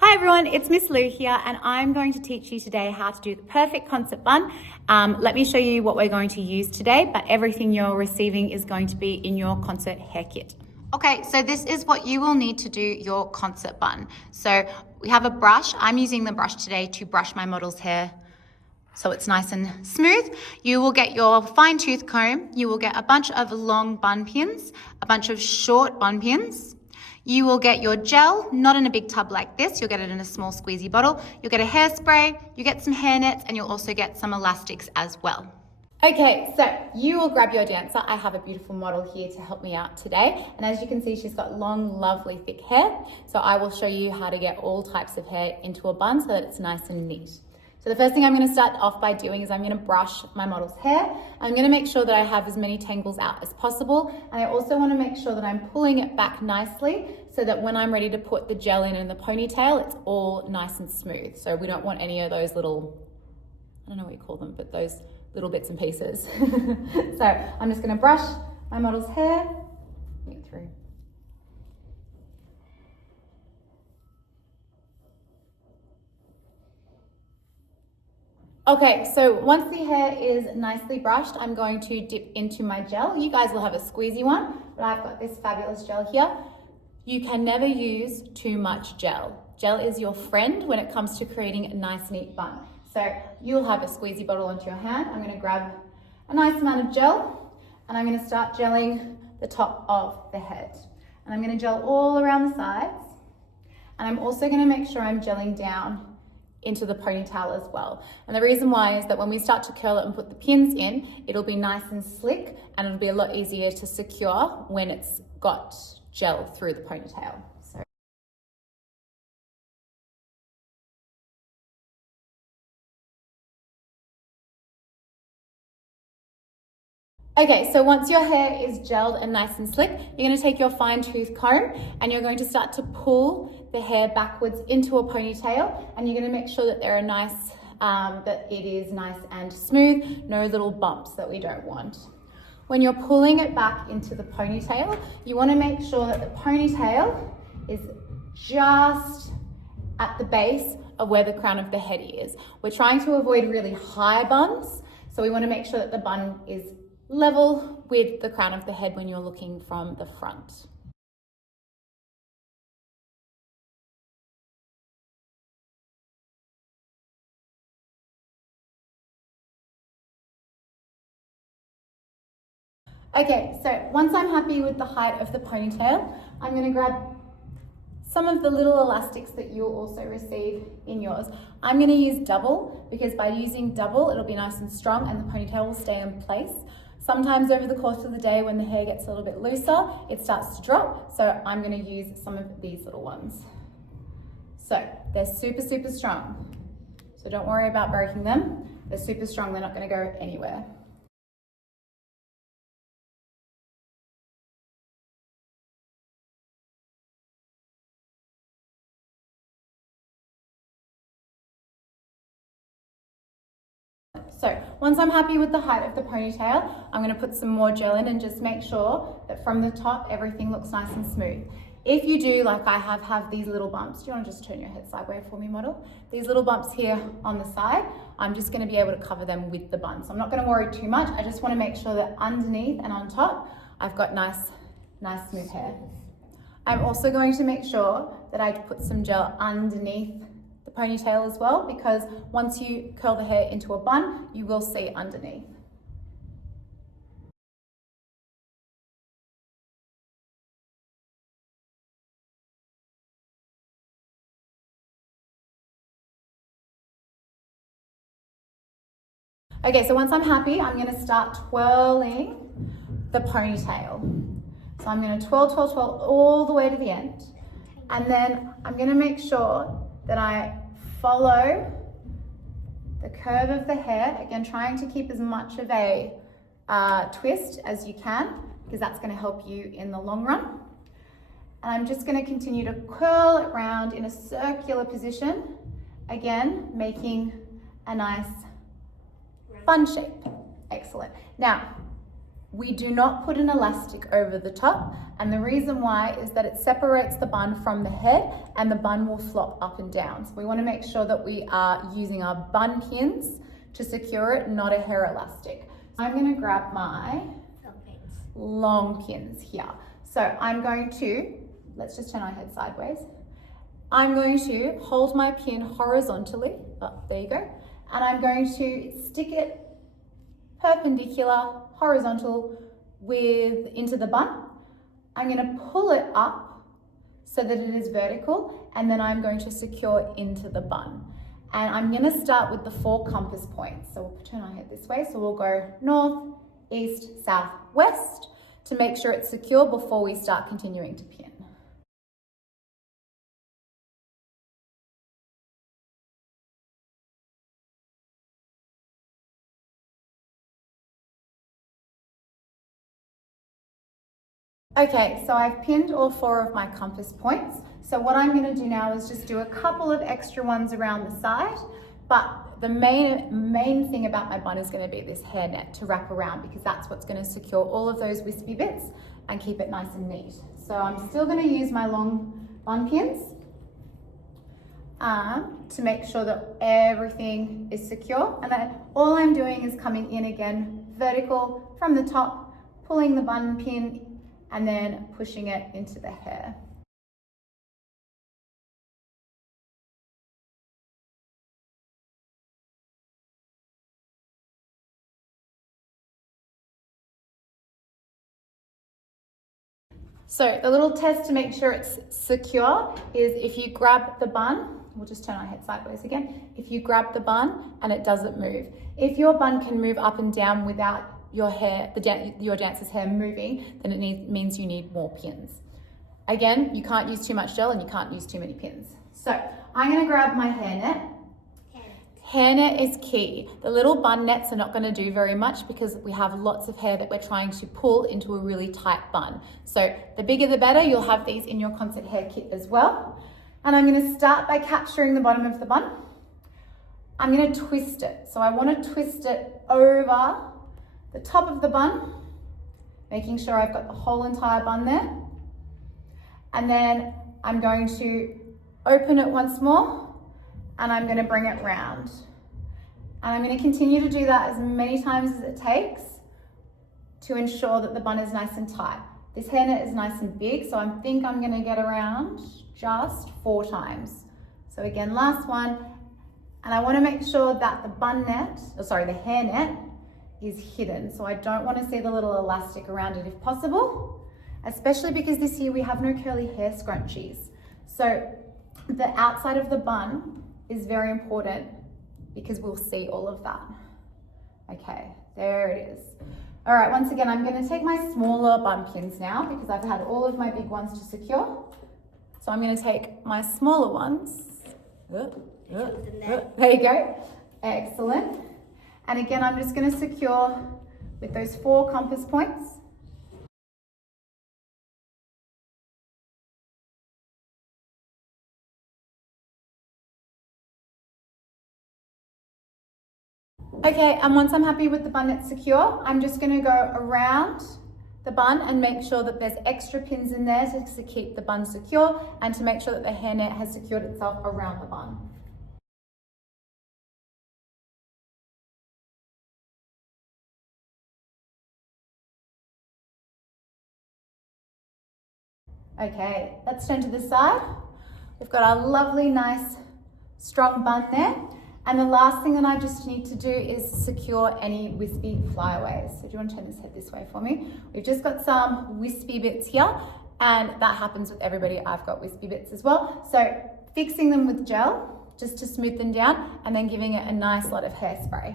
Hi everyone, it's Miss Lou here and I'm going to teach you today how to do the perfect concert bun. Let me show you what we're going to use today, but everything you're receiving is going to be in your concert hair kit. Okay, so this is what you will need to do your concert bun. So we have a brush. I'm using the brush today to brush my model's hair so it's nice and smooth. You will get your fine tooth comb. You will get a bunch of long bun pins, a bunch of short bun pins. You will get your gel, not in a big tub like this. You'll get it in a small squeezy bottle. You'll get a hairspray, you get some hair nets, and you'll also get some elastics as well. Okay, so you will grab your dancer. I have a beautiful model here to help me out today. And as you can see, she's got long, lovely, thick hair. So I will show you how to get all types of hair into a bun so that it's nice and neat. So the first thing I'm going to start off by doing is I'm going to brush my model's hair. I'm going to make sure that I have as many tangles out as possible. And I also want to make sure that I'm pulling it back nicely so that when I'm ready to put the gel in the ponytail, it's all nice and smooth. So we don't want any of those little, I don't know what you call them, but those little bits and pieces. So I'm just going to brush my model's hair, get through. Okay, so once the hair is nicely brushed, I'm going to dip into my gel. You guys will have a squeezy one, but I've got this fabulous gel here. You can never use too much gel. Gel is your friend when it comes to creating a nice, neat bun. So you'll have a squeezy bottle onto your hand. I'm gonna grab a nice amount of gel and I'm gonna start gelling the top of the head. And I'm gonna gel all around the sides. And I'm also gonna make sure I'm gelling down into the ponytail as well. And the reason why is that when we start to curl it and put the pins in, it'll be nice and slick and it'll be a lot easier to secure when it's got gel through the ponytail. Okay, so once your hair is gelled and nice and slick, you're going to take your fine tooth comb and you're going to start to pull the hair backwards into a ponytail, and you're going to make sure that they're nice, that it is nice and smooth, no little bumps that we don't want. When you're pulling it back into the ponytail, you want to make sure that the ponytail is just at the base of where the crown of the head is. We're trying to avoid really high buns, so we want to make sure that the bun is level with the crown of the head when you're looking from the front. Okay, so once I'm happy with the height of the ponytail, I'm going to grab some of the little elastics that you'll also receive in yours. I'm going to use double because by using double, it'll be nice and strong and the ponytail will stay in place. Sometimes over the course of the day when the hair gets a little bit looser, it starts to drop. So I'm going to use some of these little ones. So they're super, super strong. So don't worry about breaking them. They're super strong. They're not going to go anywhere. So once I'm happy with the height of the ponytail, I'm going to put some more gel in and just make sure that from the top, everything looks nice and smooth. If you do, like I have these little bumps, do you want to just turn your head sideways for me, model? These little bumps here on the side, I'm just going to be able to cover them with the bun. So I'm not going to worry too much. I just want to make sure that underneath and on top, I've got nice smooth hair. I'm also going to make sure that I put some gel underneath the ponytail as well, because once you curl the hair into a bun, you will see underneath. Okay, so once I'm happy, I'm going to start twirling the ponytail. So I'm going to twirl all the way to the end. And then I'm going to make sure that I follow the curve of the hair, again trying to keep as much of a twist as you can, because that's going to help you in the long run. And I'm just going to continue to curl it round in a circular position, again making a nice bun shape. Excellent. Now We do not put an elastic over the top, and the reason why is that it separates the bun from the head and the bun will flop up and down. So we want to make sure that we are using our bun pins to secure it, not a hair elastic. I'm going to grab my long pins here. So I'm going to, let's just turn our head sideways. I'm going to hold my pin horizontally, oh, there you go, and I'm going to stick it perpendicular, horizontal into the bun. I'm going to pull it up so that it is vertical, and then I'm going to secure into the bun. And I'm going to start with the 4 compass points. So we'll turn our head this way. So we'll go north, east, south, west to make sure it's secure before we start continuing to pin. Okay, so I've pinned all 4 of my compass points. So what I'm going to do now is just do a couple of extra ones around the side, but the main thing about my bun is going to be this hairnet to wrap around, because that's what's going to secure all of those wispy bits and keep it nice and neat. So I'm still going to use my long bun pins to make sure that everything is secure, and then all I'm doing is coming in again vertical from the top, pulling the bun pin and then pushing it into the hair. So the little test to make sure it's secure is if you grab the bun, we'll just turn our head sideways again. If you grab the bun and it doesn't move. If your bun can move up and down without your hair, your dancer's hair moving, then it means you need more pins. Again, you can't use too much gel and you can't use too many pins. So I'm going to grab my hairnet. Hairnet is key. The little bun nets are not going to do very much because we have lots of hair that we're trying to pull into a really tight bun. So the bigger the better. You'll have these in your concert hair kit as well. And I'm going to start by capturing the bottom of the bun. I'm going to twist it. So I want to twist it over the top of the bun, making sure I've got the whole entire bun there. And then I'm going to open it once more and I'm going to bring it round. And I'm going to continue to do that as many times as it takes to ensure that the bun is nice and tight. This hairnet is nice and big, so I think I'm going to get around just 4 times. So again, last one. And I want to make sure that the the hairnet is hidden. So I don't want to see the little elastic around it if possible, especially because this year we have no curly hair scrunchies. So the outside of the bun is very important because we'll see all of that. Okay, there it is. All right, once again, I'm going to take my smaller bun pins now because I've had all of my big ones to secure. So I'm going to take my smaller ones. There you go. Excellent. And again, I'm just going to secure with those 4 compass points. Okay, and once I'm happy with the bun that's secure, I'm just going to go around the bun and make sure that there's extra pins in there to keep the bun secure and to make sure that the hairnet has secured itself around the bun. Okay, let's turn to the side. We've got our lovely, nice, strong bun there. And the last thing that I just need to do is secure any wispy flyaways. So do you want to turn this head this way for me? We've just got some wispy bits here, and that happens with everybody. I've got wispy bits as well. So fixing them with gel, just to smooth them down, and then giving it a nice lot of hairspray.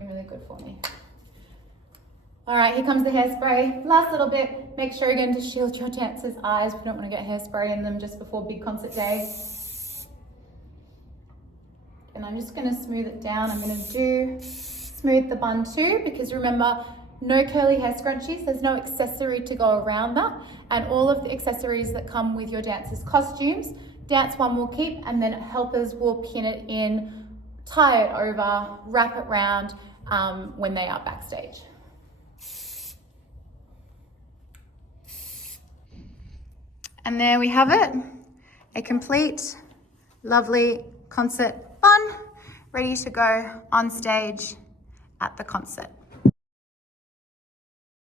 Really good for me. All right, here comes the hairspray. Last little bit, make sure again to shield your dancers' eyes. We don't want to get hairspray in them just before big concert day. And I'm just gonna smooth it down. I'm gonna smooth the bun too, because remember, no curly hair scrunchies, there's no accessory to go around that. And all of the accessories that come with your dancers' costumes, DANCE1 will keep, and then helpers will pin it in, tie it over, wrap it round when they are backstage. And there we have it, a complete, lovely concert bun, ready to go on stage at the concert.